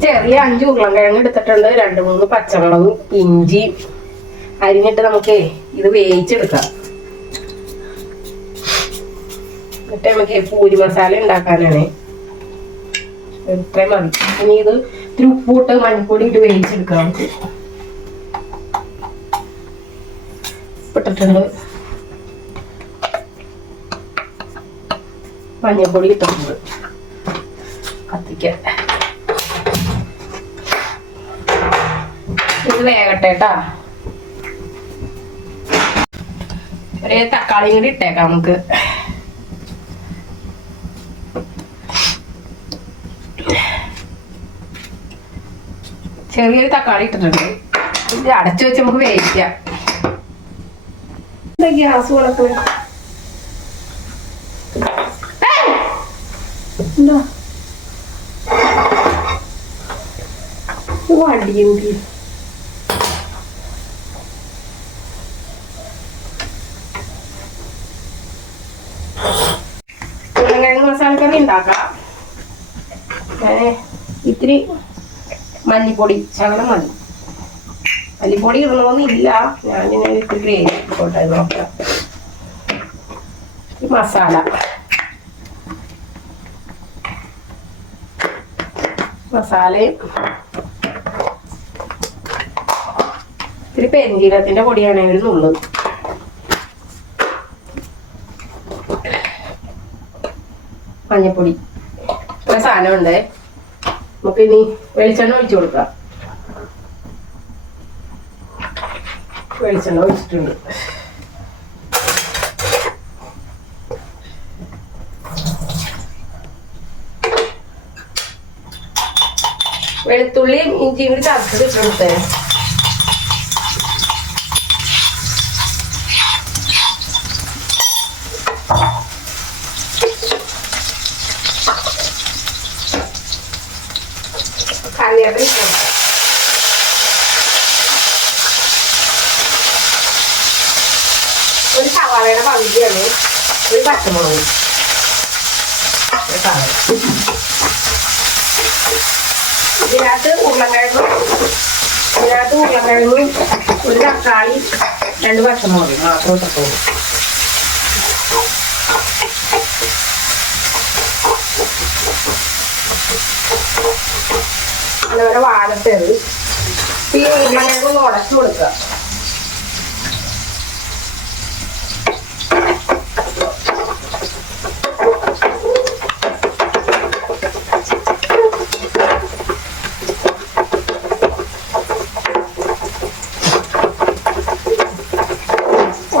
ചെറിയ 5 ഉരുളക്കിഴങ്ങ് എടുത്തിട്ടുണ്ട്, 2-3 പച്ചമുളകും ഇഞ്ചി അരിഞ്ഞിട്ട് നമുക്ക് ഇത് വേവിച്ചെടുക്കാം. എന്നിട്ട് നമുക്ക് പൂരി മസാല ഉണ്ടാക്കാനാണ്. ഇത്രയും മതി. ഇനി ഇത് ഇത്തിരി ഉപ്പിട്ട് മഞ്ഞപ്പൊടി ഇട്ട് വേവിച്ചെടുക്കാം. നമുക്ക് ഇട്ടിട്ടുണ്ട്, മഞ്ഞപ്പൊടി ഇട്ടിട്ടുണ്ട്. കത്തിക്കാൻ ഇത് വേകട്ടെ കേട്ടാ. ഒരു തക്കാളി കൂടി ഇട്ടേക്കാം നമുക്ക്. ചെറിയൊരു തക്കാളി ഇട്ടിട്ടുണ്ട്. ഇത് അടച്ചു വെച്ച് നമുക്ക് വേവിക്കാം. ഗ്യാസ് കൊടുക്കുക. വടിയുണ്ട്. ഉരുളക്കിഴങ്ങ് മസാലക്കറി ഉണ്ടാക്കാം. ഇത്തിരി മല്ലിപ്പൊടി ശകലം മതി. മല്ലിപ്പൊടി ഇടണമെന്നില്ല, ഞാനിങ്ങനെ ഇത്തിരി ഗ്രേവി ഇട്ടോട്ടെ നോക്കാം. മസാലയും ഇത്തിരി പെരുംജീരകത്തിന്റെ പൊടിയാണ് ഒരു നുള്ളു. മഞ്ഞപ്പൊടി, ഇത്ര സാധനമുണ്ട്. നമുക്ക് ഇനി വെളിച്ചെണ്ണ ഒഴിച്ചു കൊടുക്കാം. വെളിച്ചെണ്ണ ഒഴിച്ചിട്ടുണ്ട്. വെളുത്തുള്ളിയും ഇഞ്ചിയും കൂടി ചതച്ചത് ഇട്ടെടുത്തേ. കറിവേപ്പില ഇട്ടെടുത്തേ. ഒരു സവാളയുടെ പകുതിയാണ്, ഒരു പച്ചമുളകും. ഇതിനകത്ത് ഉരുളക്കിഴങ്ങും ഒരു തക്കാളി 2 പച്ചമുളകും മാത്രം ഇട്ടോളൂ. അതുപോലെ വാഴത്തേത് ഈ ഉരുളക്കിഴങ്ങ് ഉടച്ചു കൊടുക്കുക.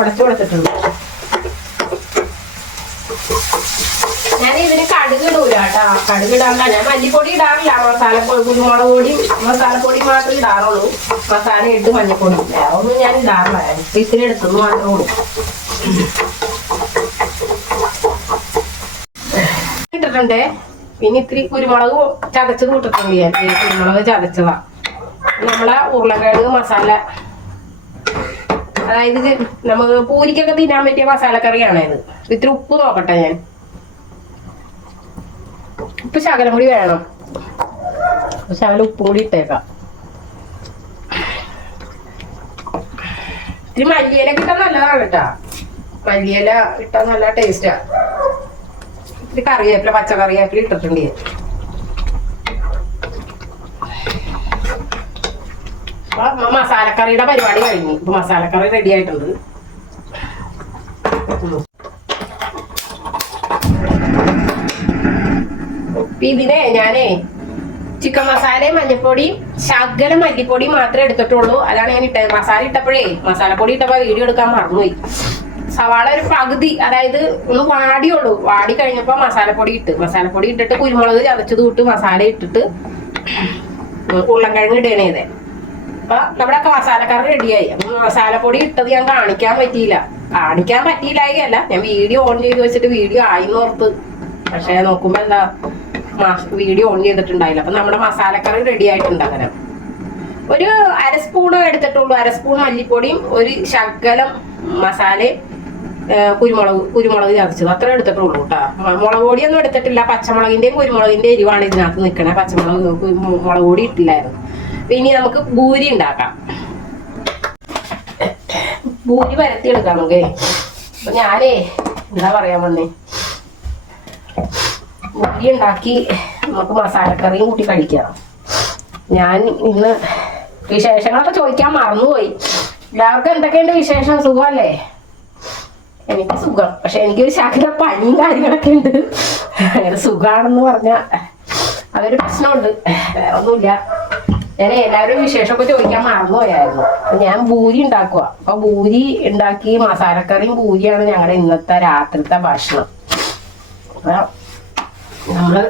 ഉടച്ചു കൊടുത്തിട്ടുണ്ട്. ഞാൻ ഇതിന് കടുക് ഇടൂല കേട്ടാ. കടുക് ഇടാറില്ല. ഞാൻ മല്ലിപ്പൊടി ഇടാറില്ല. കുരുമുളക് പൊടി മസാലപ്പൊടി മാത്രമേ ഇടാറുള്ളൂ. മസാല ഇട്ട് മഞ്ഞപ്പൊടി ഒന്നും ഞാൻ ഇടാറില്ല. ഇത്തിരി എടുത്തു മാത്രമേ ഉള്ളൂ. ഇട്ടിട്ടുണ്ട്. പിന്നെ ഇത്തിരി കുരുമുളക് ചതച്ചത് ഇട്ടിട്ടുണ്ട്. ഞാൻ കുരുമുളക് ചതച്ചതാ. നമ്മളെ ഉരുളക്കിഴങ്ങ് മസാല, അതായത് നമുക്ക് പൂരിക്കൊക്കെ തിന്നാൻ പറ്റിയ മസാലക്കറിയാണ് ഇത്. ഇത്തിരി ഉപ്പ് നോക്കട്ടെ ഞാൻ. ഉപ്പ് ശകലം കൂടി വേണം. ശകലം ഉപ്പും കൂടി ഇട്ടേക്കാം. ഇത്തിരി മല്ലിയില ഇട്ടാൽ നല്ലതാണ് കേട്ടാ. മല്ലിയില ഇട്ടാൽ നല്ല ടേസ്റ്റാ. ഇത്തിരി കറിവേപ്പില, പച്ചക്കറിവേപ്പില ഇട്ടിട്ടുണ്ട്. മസാലക്കറിയുടെ പരിപാടി കഴിഞ്ഞു. ഇപ്പൊ മസാലക്കറി റെഡി ആയിട്ടുണ്ട്. ഇതിനെ ഞാനേ ചിക്കൻ മസാലയും മഞ്ഞപ്പൊടിയും ശകലം മല്ലിപ്പൊടിയും മാത്രമേ എടുത്തിട്ടുള്ളൂ. അതാണ് ഞാൻ ഇട്ടത്. മസാല ഇട്ടപ്പോഴേ മസാലപ്പൊടി ഇട്ടപ്പോ വീഡിയോ എടുക്കാൻ മറന്നുപോയി. സവാള ഒരു പകുതി, അതായത് ഒന്ന് വാടിയുള്ളൂ. വാടി കഴിഞ്ഞപ്പോ മസാലപ്പൊടി ഇട്ടിട്ട് കുരുമുളക് ചതച്ചത് ഇട്ട് മസാല ഇട്ടിട്ട് ഉരുളക്കിഴങ്ങ് ഇടണേ ചെയ്തേ. അപ്പൊ നമ്മുടെ മസാലക്കറി റെഡിയായി. അപ്പൊ മസാലപ്പൊടി ഇട്ടത് ഞാൻ കാണിക്കാൻ പറ്റിയില്ലായല്ല. ഞാൻ വീഡിയോ ഓൺ ചെയ്ത് വെച്ചിട്ട് വീഡിയോ ആയിന്ന് ഓർത്ത്. പക്ഷെ നോക്കുമ്പോ എന്താ വീഡിയോ ഓൺ ചെയ്തിട്ടുണ്ടായില്ല. അപ്പൊ നമ്മുടെ മസാലക്കറി റെഡി ആയിട്ടുണ്ട്. അങ്ങനെ ഒരു 1/2 സ്പൂൺ എടുത്തിട്ടുള്ളൂ. 1/2 സ്പൂൺ മല്ലിപ്പൊടിയും ഒരു ശകലം മസാലയും കുരുമുളക് ചതച്ചത് അത്ര എടുത്തിട്ടുള്ളൂ കേട്ടോ. മുളക് പൊടിയൊന്നും എടുത്തിട്ടില്ല. പച്ചമുളകിന്റെയും കുരുമുളകിന്റെയും എരിവാണ് ഇതിനകത്ത് നിൽക്കണേ. മുളക് പൊടി ഇട്ടില്ലായിരുന്നു. ഇനി നമുക്ക് ഭൂരി ഉണ്ടാക്കാം. ഭൂരി പരത്തി എടുക്കാം നമുക്ക്. അപ്പൊ ഞാനേ എന്താ പറയാൻ വന്നേ, ഭൂരി ഉണ്ടാക്കി നമുക്ക് മസാലക്കറിയും കൂട്ടി കഴിക്കാം. ഞാൻ ഇന്ന് വിശേഷങ്ങളൊക്കെ ചോദിക്കാൻ മറന്നുപോയി. എല്ലാവർക്കും എന്തൊക്കെയുണ്ട് വിശേഷം? സുഖമല്ലേ? എനിക്ക് സുഖം. പക്ഷെ എനിക്കൊരു ശകല പനിയും കാര്യങ്ങളൊക്കെ ഉണ്ട്. അങ്ങനെ സുഖാണെന്ന് പറഞ്ഞാൽ അതൊരു പ്രശ്നമുണ്ട്. വേറെ ഒന്നുമില്ല. ഞാൻ എല്ലാവരും വിശേഷമൊക്കെ ചോദിക്കാൻ മറന്നുപോയായിരുന്നു. ഞാൻ ഭൂരി ഉണ്ടാക്കുക. അപ്പൊ ഭൂരി ഉണ്ടാക്കി മസാലക്കറിയും ഭൂരിയാണ് ഞങ്ങളുടെ ഇന്നത്തെ രാത്രിത്തെ ഭക്ഷണം. അപ്പൊ നമ്മള്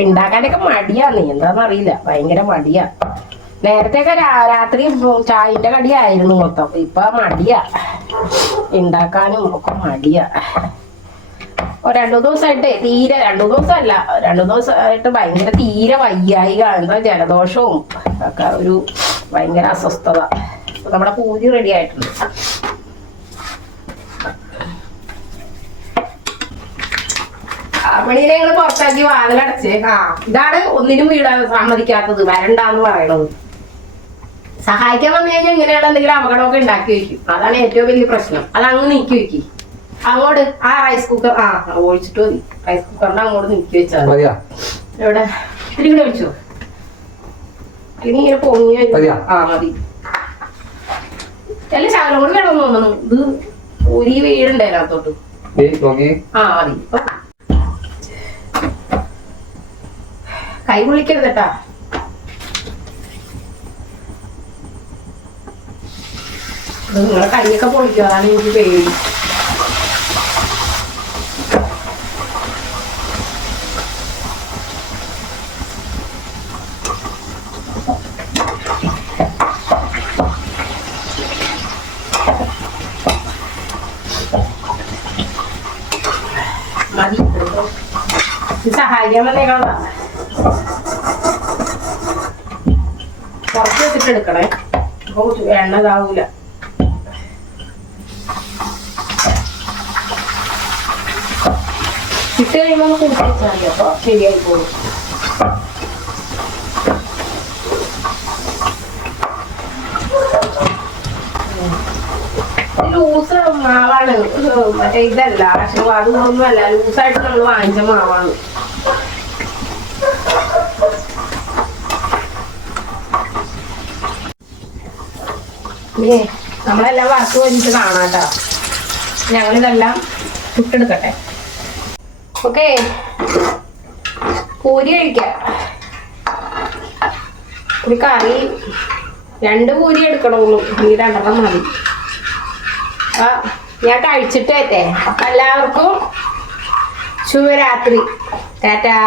ഉണ്ടാക്കാനൊക്കെ മടിയാന്ന്, എന്താന്നറിയില്ല, ഭയങ്കര മടിയാ. നേരത്തെയൊക്കെ രാത്രി ചായന്റെ കടിയായിരുന്നു മൊത്തം. ഇപ്പൊ മടിയാ, ഉണ്ടാക്കാനും ഒക്കെ മടിയാ. 2 ദിവസമായിട്ടേ തീരെ, 2 ദിവസമല്ല, 2 ദിവസമായിട്ട് ഭയങ്കര തീരെ വയ്യായിക, എന്താ ജലദോഷവും ഒക്കെ, ഒരു ഭയങ്കര അസ്വസ്ഥത. നമ്മുടെ പൂരി റെഡി ആയിട്ടുണ്ട്. മണിനെ ഞങ്ങള് പുറത്താക്കി വാതിലടച്ച്. ഇതാണ് ഒന്നിനും വീടാൻ സമ്മതിക്കാത്തത്, വരണ്ടാന്ന് പറയണത്. സഹായിക്കാൻ വന്നു കഴിഞ്ഞാൽ ഇങ്ങനെയുള്ള എന്തെങ്കിലും അപകടമൊക്കെ ഉണ്ടാക്കി വെക്കും. അതാണ് ഏറ്റവും വലിയ പ്രശ്നം. അത് അങ്ങ് നീക്കി വെക്കി. അങ്ങോട്ട് ആ റൈസ് കുക്കർ ഒഴിച്ചിട്ട് മതി. റൈസ് കുക്കറിന്റെ അങ്ങോട്ട് നീക്കി വെച്ചാൽ എവിടെ ഇത്തിരി കൂടെ ഒഴിച്ചോ, അല്ലെങ്കിൽ ഇങ്ങനെ പൊങ്ങി വരും. മതി. എല്ലാ ശകലം കൂടി വേണമെന്ന് തോന്നുന്നു. ഇത് ഒരു വീടുണ്ട് അതിനകത്തോട്ട്. മതി. കൈ പൊളിക്കരുത് കേട്ടാ. നിങ്ങളെ കൈയൊക്കെ പൊളിക്കും, അതാണ് എനിക്ക് പേടി. മതി. സഹായിക്കാൻ വന്നേക്കാണോ? കുറച്ച് വെച്ചിട്ട് എടുക്കണേ, അപ്പൊ എണ്ണ ഇതാവൂല. ഇട്ട് കഴിയുമ്പോൾ കൂട്ടി വെച്ചാൽ മതി. അപ്പൊ ശരിയായി പോകും. ലൂസ് മാവാണ്, മറ്റേ ഇതല്ല ആശീർവാദം ഒന്നും അല്ല. ലൂസായിട്ട് നമ്മൾ വാങ്ങിച്ച മാവാണ്. നമ്മളെല്ലാം വറുത്ത് വെച്ചിട്ട് കാണാട്ടോ. ഞങ്ങളിതെല്ലാം ചുട്ടെടുക്കട്ടെ. ഓക്കെ, പൂരി കഴിക്കാം. ഒരു കറി 2 പൂരി എടുക്കണുള്ളൂ. ഈ 2 മതി. ഞാൻ കഴിച്ചിട്ട് പറ്റേ. എല്ലാവർക്കും ശുഭരാത്രി. ടാറ്റാ.